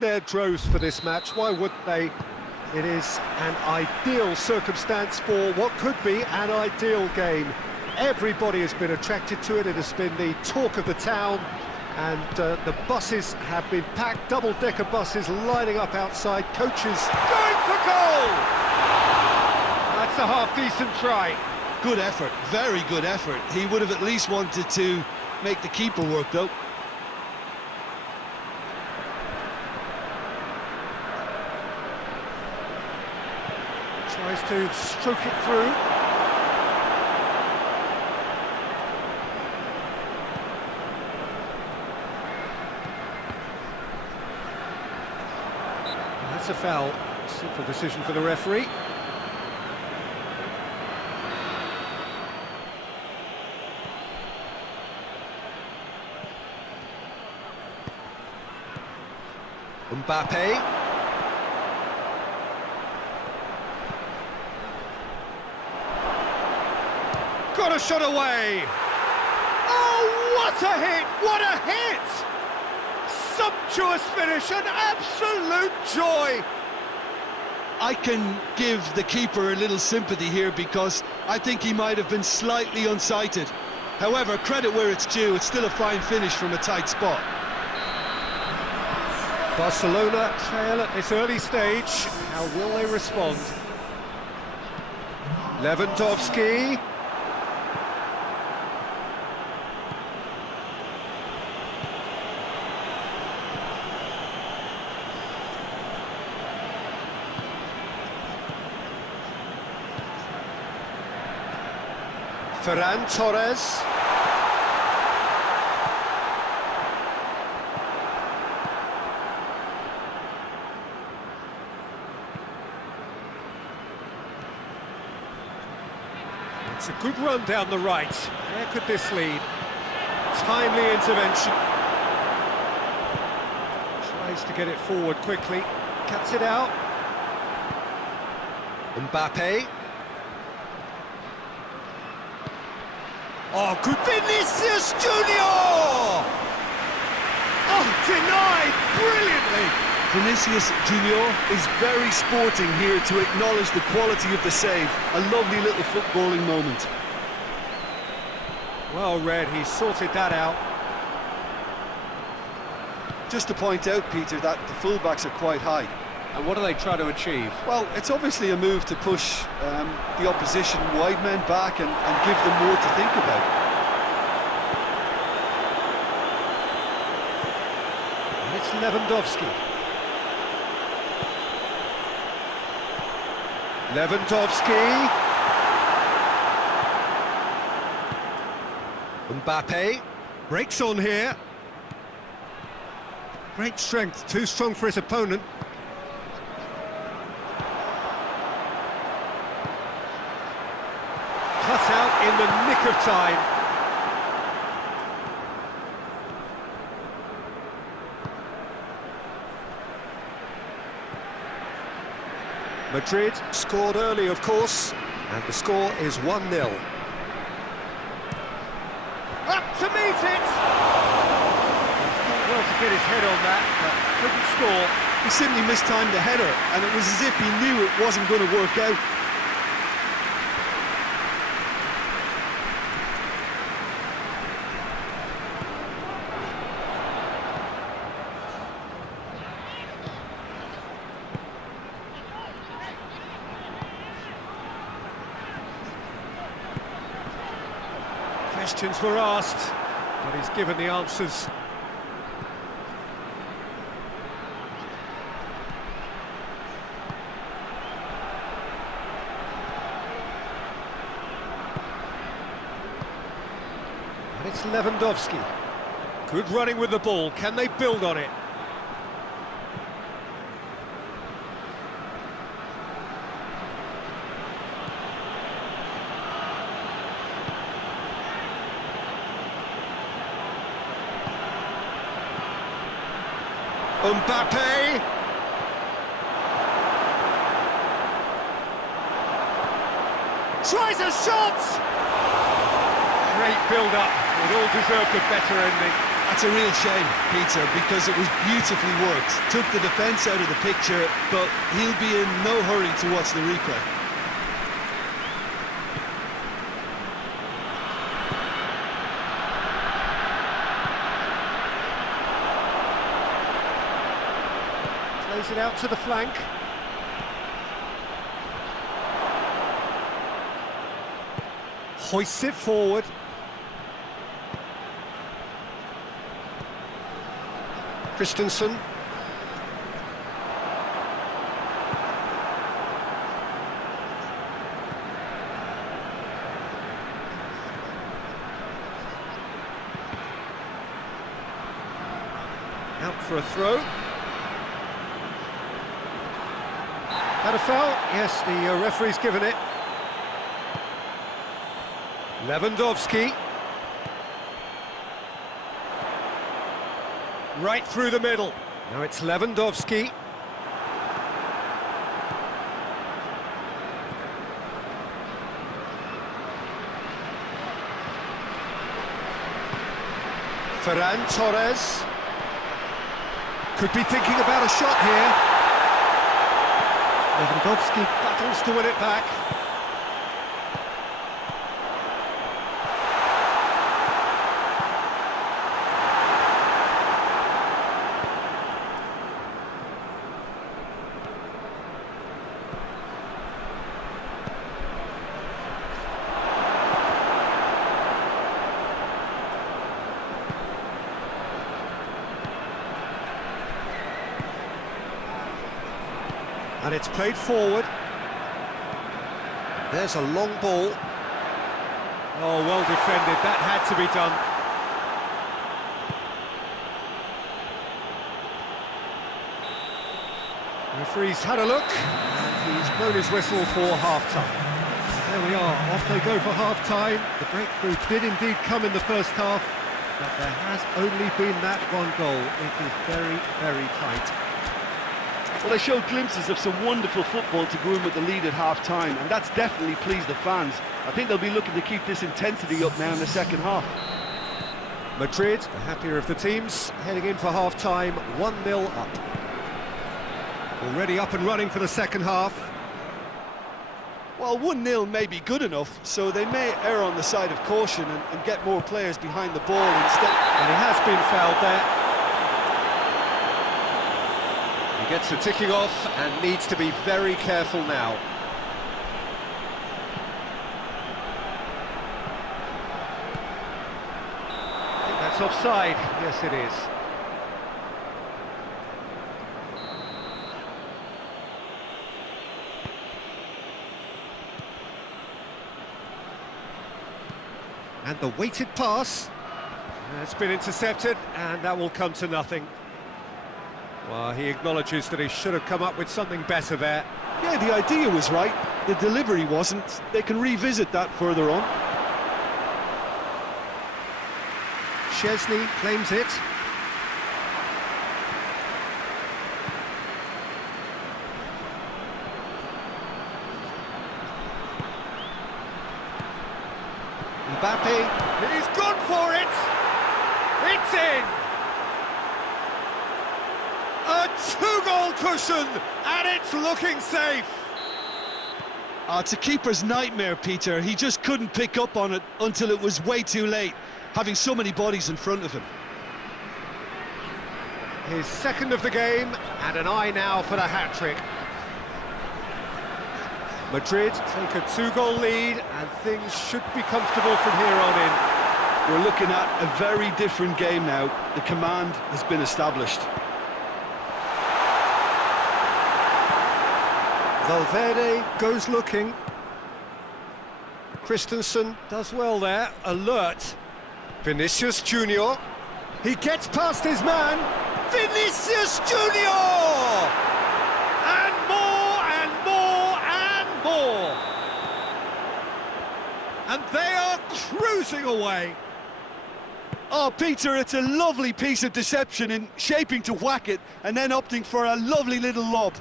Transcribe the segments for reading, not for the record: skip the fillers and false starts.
Their droves for this match, why wouldn't they? It is an ideal circumstance for what could be an ideal game. Everybody has been attracted to it, it has been the talk of the town, and the buses have been packed, double-decker buses lining up outside, coaches going for goal! That's a half-decent try. Good effort, very good effort. He would have at least wanted to make the keeper work, though. Tries to stroke it through. That's a foul. Simple decision for the referee. Mbappe. Got a shot away! Oh, what a hit! What a hit! Sumptuous finish, an absolute joy! I can give the keeper a little sympathy here because I think he might have been slightly unsighted. However, credit where it's due, it's still a fine finish from a tight spot. Barcelona trail at this early stage. How will they respond? Lewandowski. Ferran Torres. It's a good run down the right. Where could this lead? Timely intervention. Tries to get it forward quickly. Cuts it out. Mbappe. Oh, good Vinicius Junior! Oh, denied brilliantly! Vinicius Junior is very sporting here to acknowledge the quality of the save. A lovely little footballing moment. Well read, he sorted that out. Just to point out, Peter, that the fullbacks are quite high. And what do they try to achieve? Well, it's obviously a move to push the opposition wide men back and give them more to think about. And it's Lewandowski. Lewandowski. Mbappe. Breaks on here. Great strength, too strong for his opponent. Cut out in the nick of time. Madrid scored early, of course, and the score is 1-0. Up to meet it! He thought well to get his head on that, but couldn't score. He simply mistimed the header, and it was as if he knew it wasn't going to work out. Questions were asked, but he's given the answers. And it's Lewandowski. Good running with the ball. Can they build on it? Mbappe. Tries a shot! Great build-up. It all deserved a better ending. That's a real shame, Peter, because it was beautifully worked. Took the defence out of the picture, but he'll be in no hurry to watch the replay. Plays it out to the flank. Hoists it forward. Christensen. Out for a throw. Had a foul? Yes, the referee's given it. Lewandowski. Right through the middle. Now it's Lewandowski. Ferran Torres. Could be thinking about a shot here. Lewandowski battles to win it back. And it's played forward. There's a long ball. Oh, well defended. That had to be done. Referee's had a look, and he's blown his whistle for half-time. There we are, off they go for half-time. The breakthrough did indeed come in the first half, but there has only been that one goal. It is very, very tight. Well, they showed glimpses of some wonderful football to go in with the lead at half-time, and that's definitely pleased the fans. I think they'll be looking to keep this intensity up now in the second half. Madrid, the happier of the teams, heading in for half-time, 1-0 up. Already up and running for the second half. Well, 1-0 may be good enough, so they may err on the side of caution and get more players behind the ball instead. And he has been fouled there. He gets the ticking off and needs to be very careful now. I think that's offside. Yes, it is. And the weighted pass. It's been intercepted, and that will come to nothing. Well, he acknowledges that he should have come up with something better there. Yeah, the idea was right, the delivery wasn't. They can revisit that further on. Szczesny claims it. Mbappe, he's gone for it! It's in! A two-goal cushion, and it's looking safe! It's a keeper's nightmare, Peter. He just couldn't pick up on it until it was way too late, having so many bodies in front of him. His second of the game, and an eye now for the hat-trick. Madrid take a two-goal lead, and things should be comfortable from here on in. We're looking at a very different game now. The command has been established. Valverde goes looking. Christensen does well there, alert. Vinicius Junior. He gets past his man. Vinicius Junior! And more and more and more. And they are cruising away. Oh, Peter, it's a lovely piece of deception in shaping to whack it and then opting for a lovely little lob.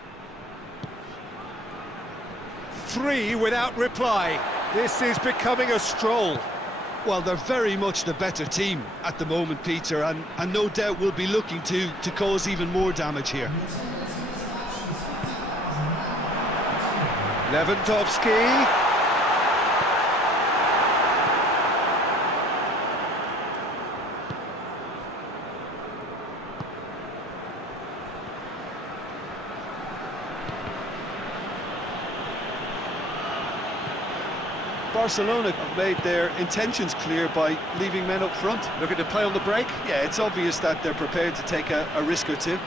3 without reply. This is becoming a stroll. Well, they're very much the better team at the moment, Peter, and no doubt will be looking to cause even more damage here. Lewandowski. Barcelona have made their intentions clear by leaving men up front. Looking to play on the break. Yeah, it's obvious that they're prepared to take a risk or two.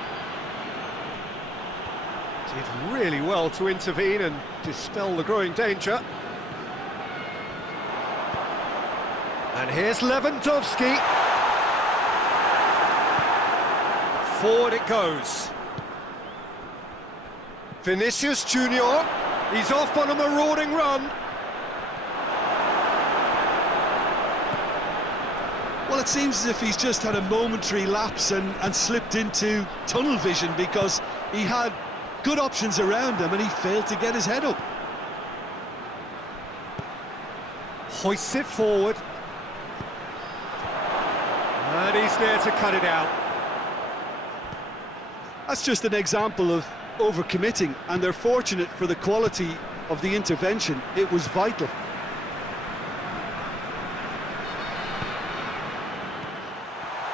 Did really well to intervene and dispel the growing danger. And here's Lewandowski. Forward it goes. Vinicius Junior. He's off on a marauding run. Well, it seems as if he's just had a momentary lapse and slipped into tunnel vision, because he had good options around him and he failed to get his head up. Hoists it forward. And he's there to cut it out. That's just an example of overcommitting, and they're fortunate for the quality of the intervention. It was vital.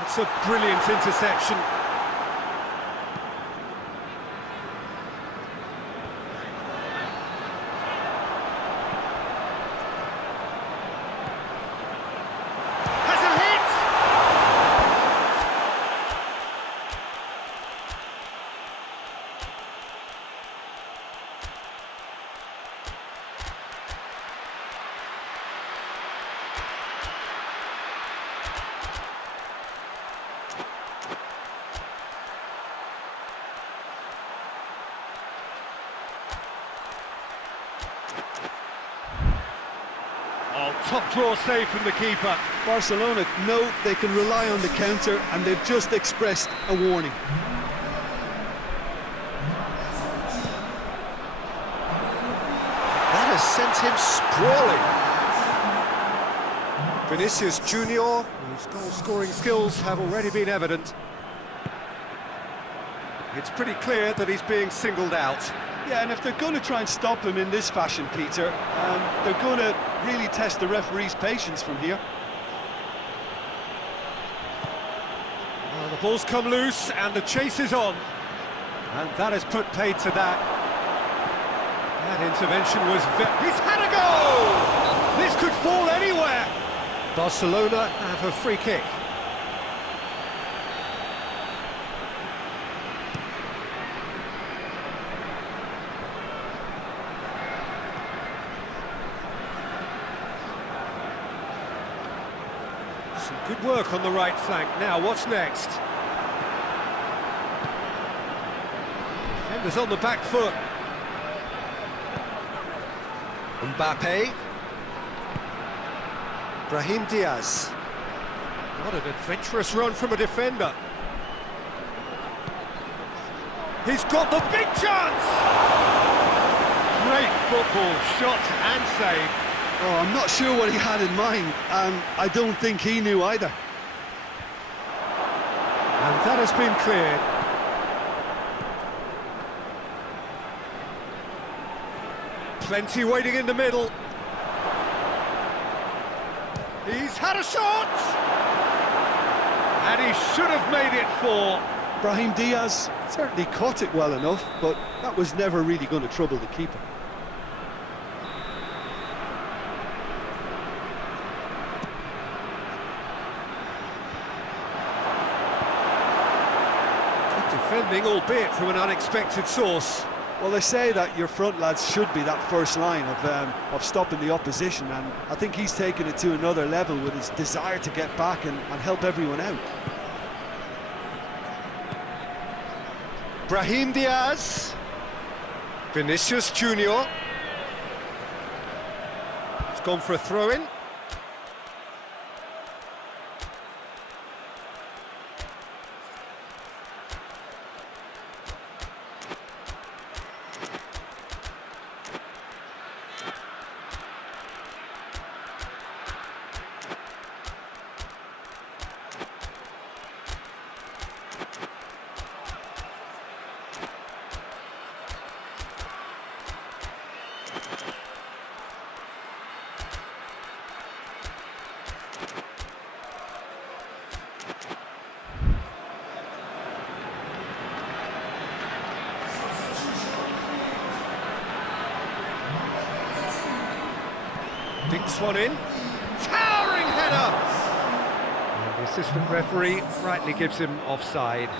It's a brilliant interception. Has a hit! Oh, top draw save from the keeper. Barcelona know they can rely on the counter, and they've just expressed a warning. That has sent him sprawling. Vinicius Junior, whose goal-scoring skills have already been evident. It's pretty clear that he's being singled out. Yeah, and if they're going to try and stop him in this fashion, Peter, they're going to really test the referee's patience from here. Well, the ball's come loose and the chase is on. And that has put paid to that. That intervention was he's had a goal! This could fall anywhere! Barcelona have a free kick. Some good work on the right flank. Now, what's next? Defenders on the back foot. Mbappe. Brahim Diaz. What an adventurous run from a defender. He's got the big chance! Great football, shot and save. Oh, I'm not sure what he had in mind, and I don't think he knew either. And that has been cleared. Plenty waiting in the middle. He's had a shot! And he should have made it 4. Brahim Diaz certainly caught it well enough, but that was never really going to trouble the keeper. Defending, albeit from an unexpected source. Well, they say that your front lads should be that first line of stopping the opposition, and I think he's taken it to another level with his desire to get back and help everyone out. Brahim Diaz. Vinicius Junior. It's gone for a throw-in. Dinks one in. Towering header! And the assistant referee rightly gives him offside.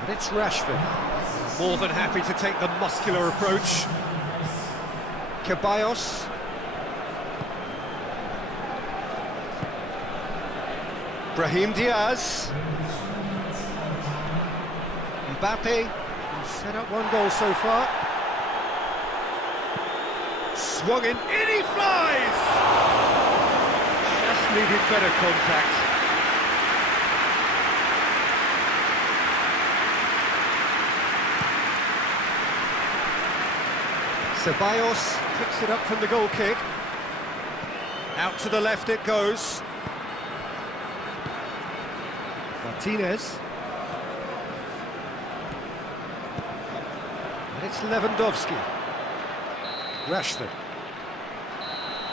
And it's Rashford. More than happy to take the muscular approach. Ceballos. Brahim Diaz. Mbappe, who's set up one goal so far. Swung in he flies! Just needed better contact. Ceballos picks it up from the goal kick. Out to the left it goes. Martinez. And it's Lewandowski. Rashford.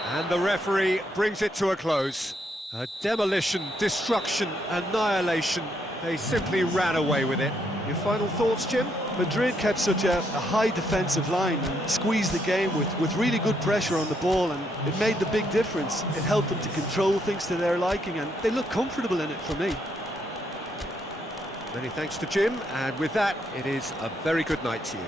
And the referee brings it to a close. A demolition, destruction, annihilation. They simply ran away with it. Your final thoughts, Jim? Madrid kept such a high defensive line and squeezed the game with really good pressure on the ball, and it made the big difference. It helped them to control things to their liking, and they look comfortable in it for me. Many thanks to Jim, and with that, it is a very good night to you.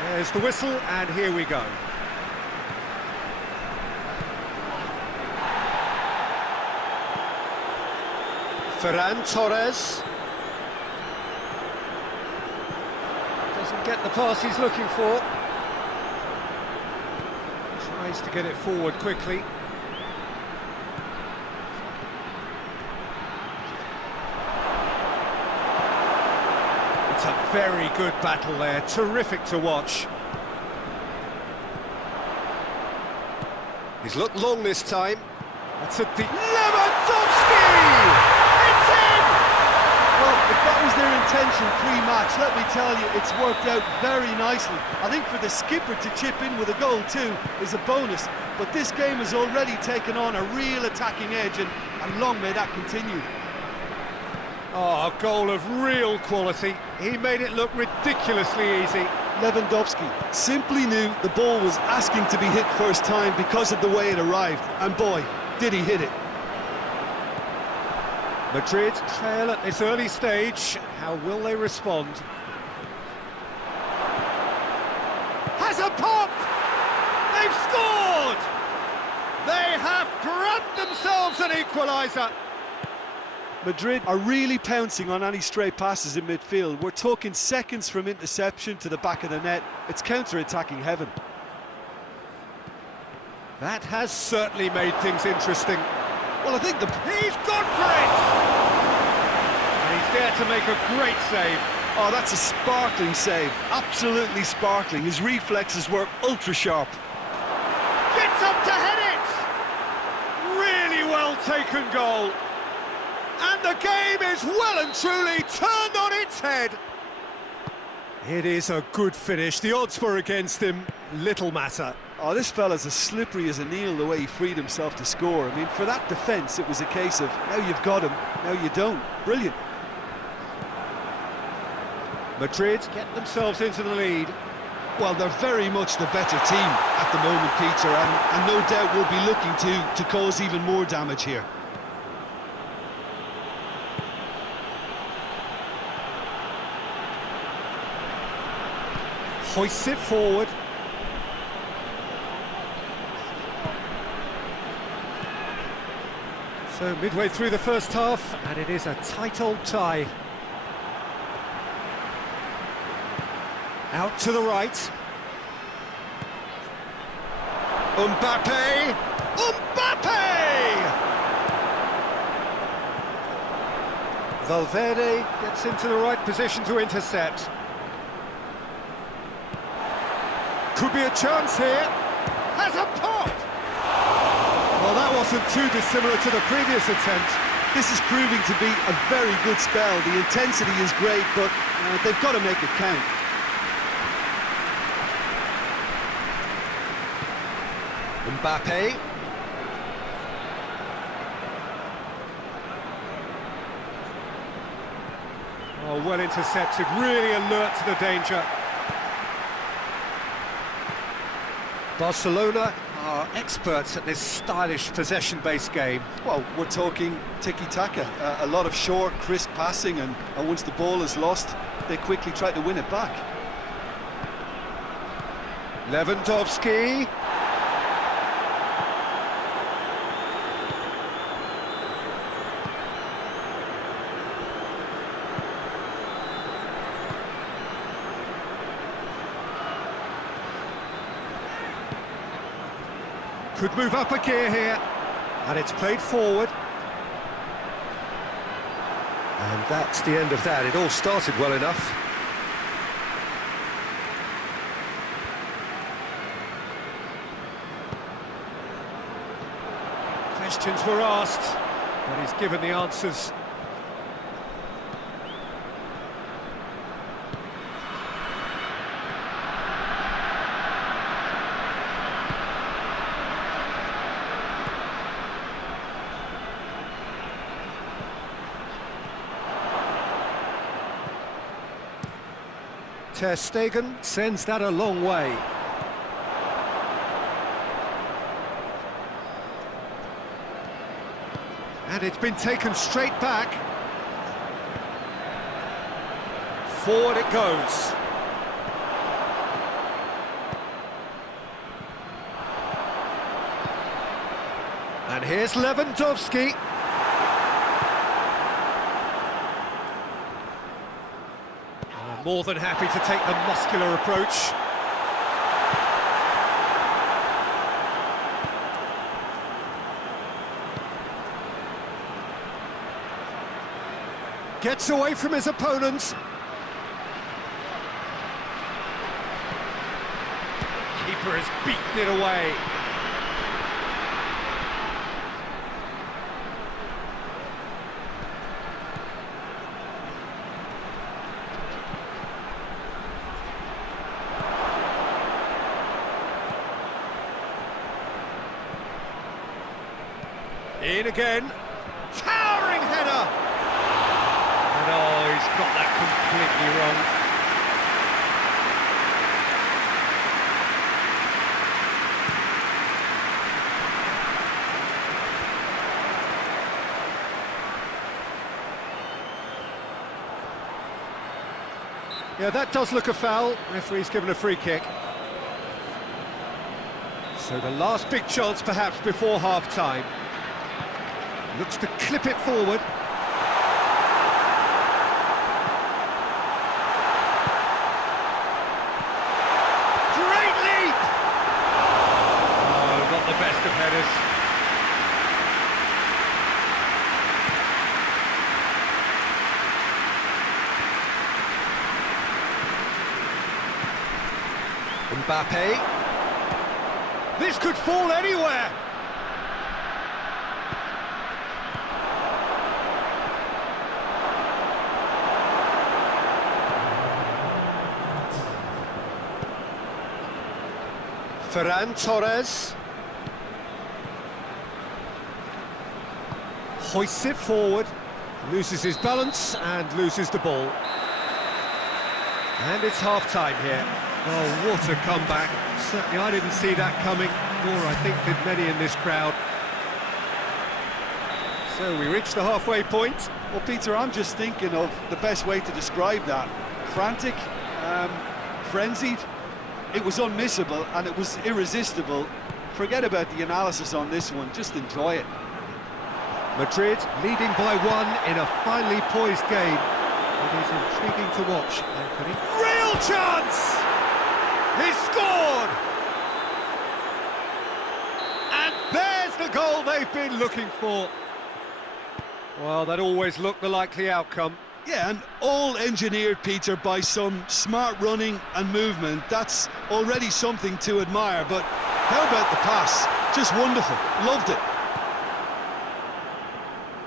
There's the whistle, and here we go. Ferran Torres. Doesn't get the pass he's looking for. Tries to get it forward quickly. It's a very good battle there, terrific to watch. He's looked long this time. That's a deep... Lewandowski! It's in! Well, if that was their intention pre-match, let me tell you, it's worked out very nicely. I think for the skipper to chip in with a goal too is a bonus, but this game has already taken on a real attacking edge, and long may that continue. Oh, a goal of real quality. He made it look ridiculously easy. Lewandowski simply knew the ball was asking to be hit first time because of the way it arrived, and boy, did he hit it. Madrid trail at this early stage. How will they respond? Has a pop! They've scored! They have grabbed themselves an equaliser. Madrid are really pouncing on any stray passes in midfield. We're talking seconds from interception to the back of the net. It's counter-attacking heaven. That has certainly made things interesting. Well, I think he's gone for it! And he's there to make a great save. Oh, that's a sparkling save. Absolutely sparkling. His reflexes were ultra-sharp. Gets up to head it! Really well taken goal. And the game is well and truly turned on its head. It is a good finish. The odds were against him. Little matter. Oh, this fella's as slippery as an eel the way he freed himself to score. I mean, for that defence, it was a case of, now you've got him, now you don't. Brilliant. Madrid get themselves into the lead. Well, they're very much the better team at the moment, Peter, and no doubt will be looking to cause even more damage here. Hoists it forward. So midway through the first half, and it is a tight old tie. Out to the right. Mbappe! Mbappe! Valverde gets into the right position to intercept. Could be a chance here. Has a pop! Well, that wasn't too dissimilar to the previous attempt. This is proving to be a very good spell. The intensity is great, but they've got to make it count. Mbappe. Oh, well intercepted, really alert to the danger. Barcelona are experts at this stylish possession-based game. Well, we're talking tiki-taka, a lot of short, crisp passing, and once the ball is lost, they quickly try to win it back. Lewandowski. Could move up a gear here, and it's played forward. And that's the end of that. It all started well enough. Questions were asked, but he's given the answers. Ter Stegen sends that a long way. And it's been taken straight back. Forward it goes. And here's Lewandowski. More than happy to take the muscular approach. Gets away from his opponent. Keeper has beaten it away. In again. Towering header! And oh, he's got that completely wrong. Yeah, that does look a foul. Referee's given a free kick. So the last big chance perhaps before half-time. Looks to clip it forward. Great leap! Oh, not the best of headers. Mbappe. This could fall anywhere. Ferran Torres hoists it forward, loses his balance and loses the ball. And it's half-time here. Oh, what a comeback. Certainly I didn't see that coming, nor I think did many in this crowd. So we reached the halfway point. Well, Peter, I'm just thinking of the best way to describe that. Frantic, frenzied. It was unmissable and it was irresistible. Forget about the analysis on this one, just enjoy it. Madrid leading by 1 in a finely poised game. It is intriguing to watch, Anthony. Real chance! He scored! And there's the goal they've been looking for. Well, that always looked the likely outcome. Yeah, and all engineered, Peter, by some smart running and movement. That's already something to admire, but how about the pass? Just wonderful, loved it.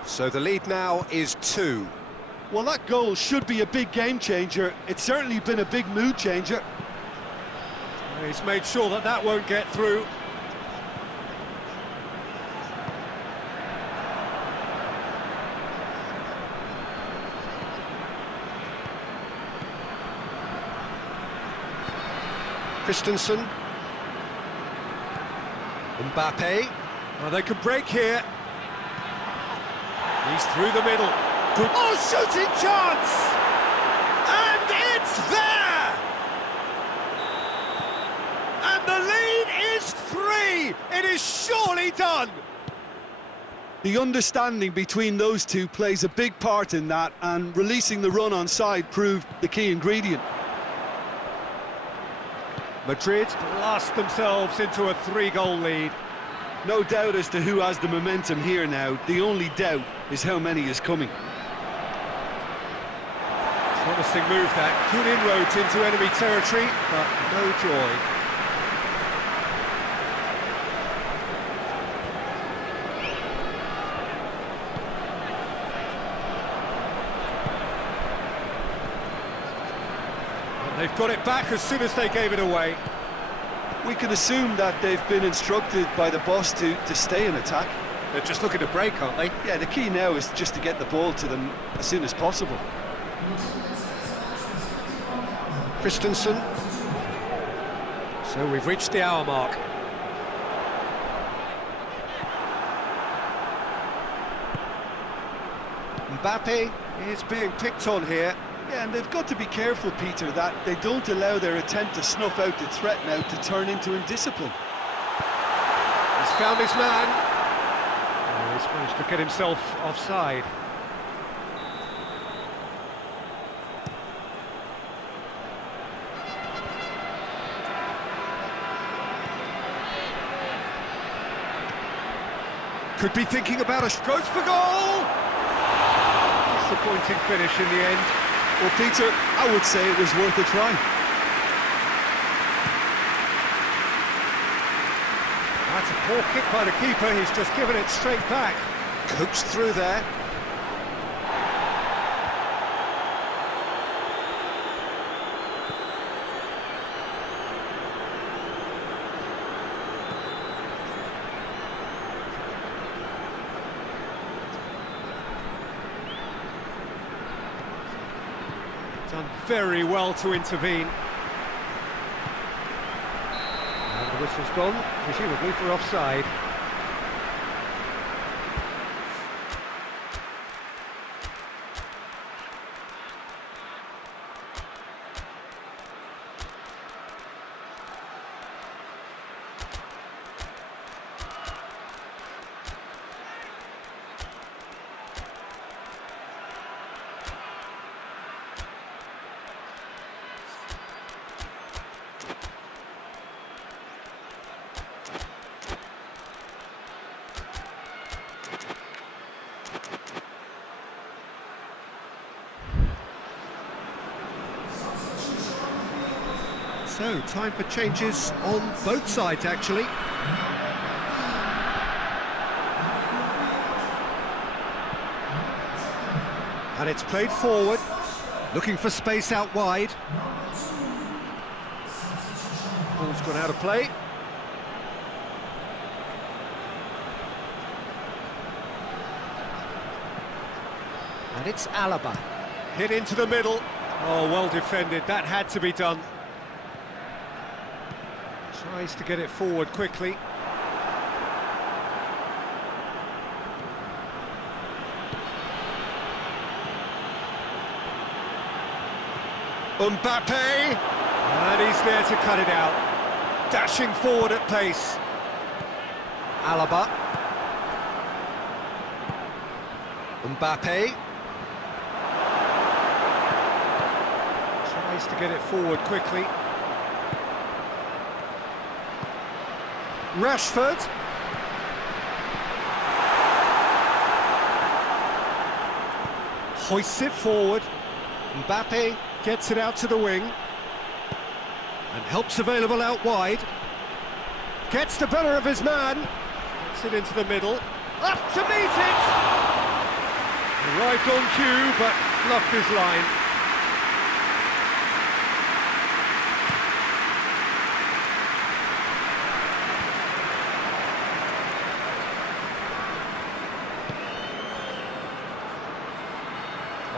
So the lead now is 2. Well, that goal should be a big game changer. It's certainly been a big mood changer. He's made sure that that won't get through. Christensen. Mbappe. Well, they could break here. He's through the middle. Good. Oh, shooting chance! And it's there! And the lead is 3! It is surely done! The understanding between those two plays a big part in that, and releasing the run on side proved the key ingredient. Madrid blast themselves into a 3-goal lead. No doubt as to who has the momentum here now. The only doubt is how many is coming. Promising move that. Good inroads into enemy territory, but no joy. And they've got it back as soon as they gave it away. We can assume that they've been instructed by the boss to stay in attack. They're just looking to break, aren't they? Yeah, the key now is just to get the ball to them as soon as possible. Christensen. So we've reached the hour mark. Mbappe is being picked on here. Yeah, and they've got to be careful, Peter, that they don't allow their attempt to snuff out the threat now to turn into indiscipline. He's found his man. Oh, he's managed to get himself offside. Could be thinking about a stroke for goal! Disappointing finish in the end. Well, Peter, I would say it was worth a try. That's a poor kick by the keeper, he's just given it straight back. Coached through there. Done very well to intervene. And the whistle's gone, presumably for offside. So, time for changes on both sides, actually. And it's played forward, looking for space out wide. Ball's gone out of play. And it's Alaba. Hit into the middle. Oh, well defended, that had to be done. Tries to get it forward quickly. Mbappe! And he's there to cut it out. Dashing forward at pace. Alaba. Mbappe. Tries to get it forward quickly. Rashford. Hoists it forward. Mbappe gets it out to the wing. And helps available out wide. Gets the better of his man. Gets it into the middle. Up to meet it! Arrived on cue, but fluffed his line.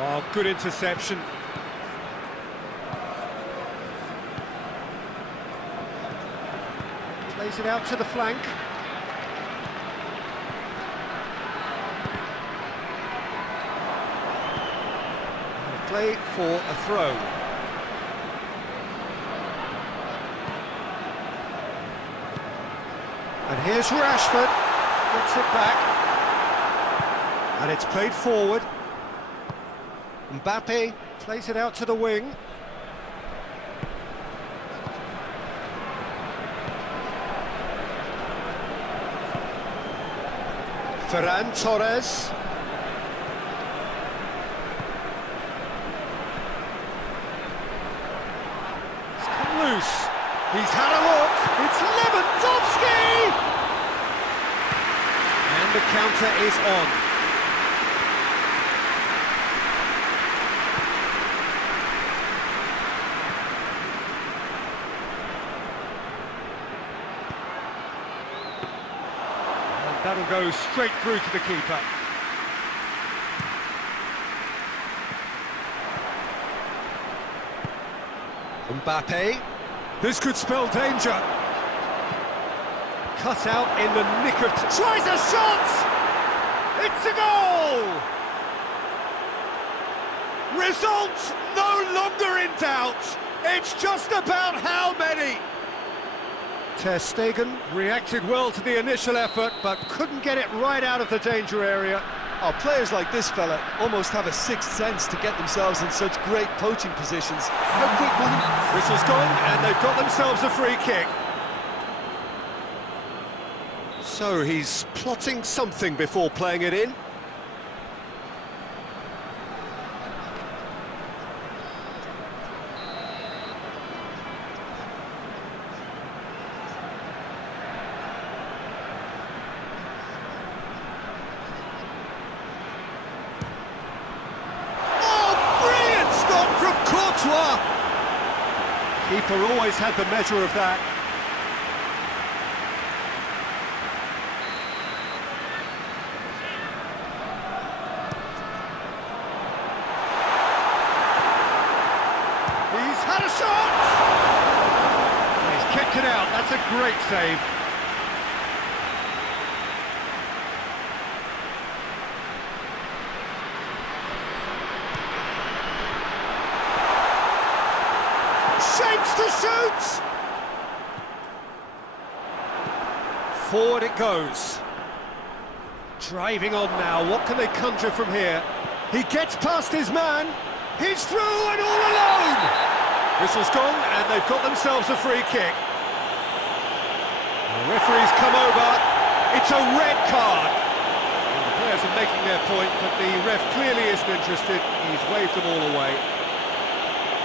Oh, good interception. Plays it out to the flank. Play for a throw. And here's Rashford. Gets it back. And it's played forward. Mbappe plays it out to the wing. Ferran Torres. It's come loose. He's had a look. It's Lewandowski! And the counter is on. That'll go straight through to the keeper. Mbappe. This could spell danger. Cut out in the nick of... Tries a shot! It's a goal! Result no longer in doubt. It's just about how many. Ter Stegen reacted well to the initial effort, but couldn't get it right out of the danger area. Oh, players like this fella almost have a sixth sense to get themselves in such great poaching positions. How quick will he... Whistle's gone, and they've got themselves a free kick. So he's plotting something before playing it in. Keeper always had the measure of that. He's had a shot! He's kicked it out, that's a great save. Shapes to shoot! Forward it goes. Driving on now, what can they conjure from here? He gets past his man, he's through and all alone! Whistle's gone and they've got themselves a free kick. The referee's come over, it's a red card. Well, the players are making their point, but the ref clearly isn't interested, he's waved them all away.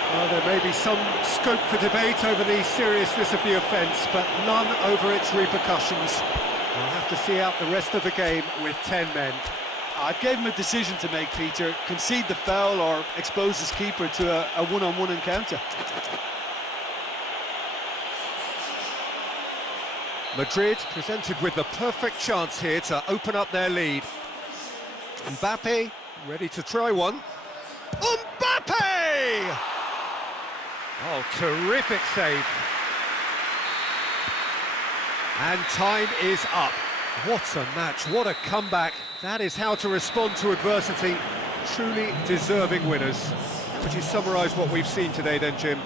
Well, there may be some scope for debate over the seriousness of the offence, but none over its repercussions. We'll have to see out the rest of the game with 10 men. I'd give him a decision to make, Peter. Concede the foul or expose his keeper to a one-on-one encounter. Madrid presented with the perfect chance here to open up their lead. Mbappe ready to try one. Mbappe! Oh, terrific save. And time is up. What a match, what a comeback. That is how to respond to adversity. Truly deserving winners. How would you summarise what we've seen today then, Jim?